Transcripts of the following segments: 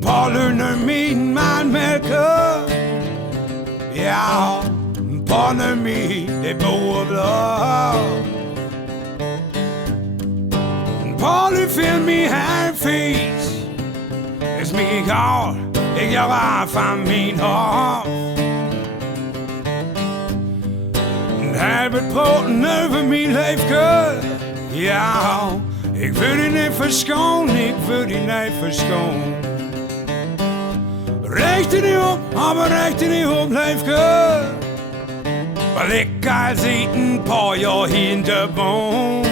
Pollen min malmælke. Ja, pollen min det blå blå. Pollen film i halvfis. Es mir egal, ich war von min Hof. Halbet broten over min leefke. Ja, ik wil die niet verschonen, ik wil die niet verschonen. Recht niet op, maar recht niet op, leefke. Weil ik al seit ein paar Jahr hinter wohn.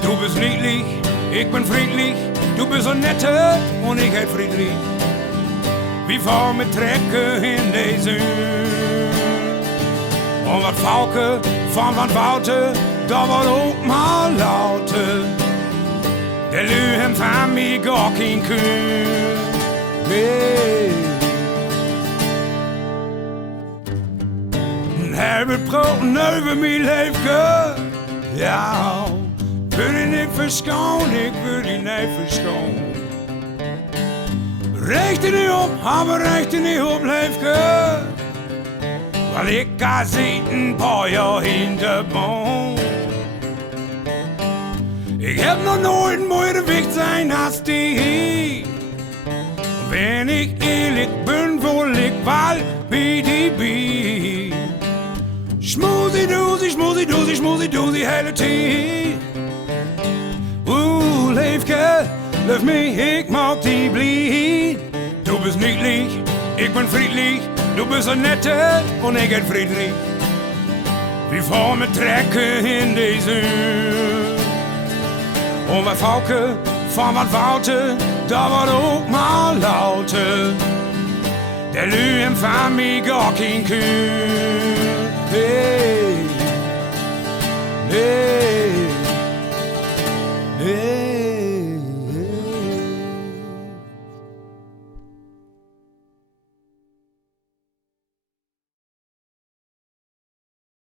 Du bist niedlich, ich bin friedlich, du bist so nette und ich halt friedlich. Wie fahr mit Trecken in die Süd. Und wat Fauke van wat Woute, da war ook mal laute. Der Lühem van mi gar kein Kühl. Nee. Ein halbet Broten over mi leefke. Ja, würde ich nicht verschonen, ich würde ihn nicht verschonen. Rechte nicht op, aber rechte nicht op, leefke. Weil ich al seit ein paar Jahr hinter wohn. Ich hab noch nooit mooier Weg sein als die. Wenn ich ehrlich bin, wohl ich weil wie die Bi. Schmusi dusi, schmusi dusi, schmusi dusi, hele Tee. Leefke, luf mich, ich mag die blied. Du bist niedlich, ich bin friedlich. Du bist so nette und ich bin friedlich. Wir fahren mit Trecken in die Süd. Und bei Fauke fahren wat Woute, da war ook mal laute. Der Lühem van mi gar kein Kühl. Hey, hey.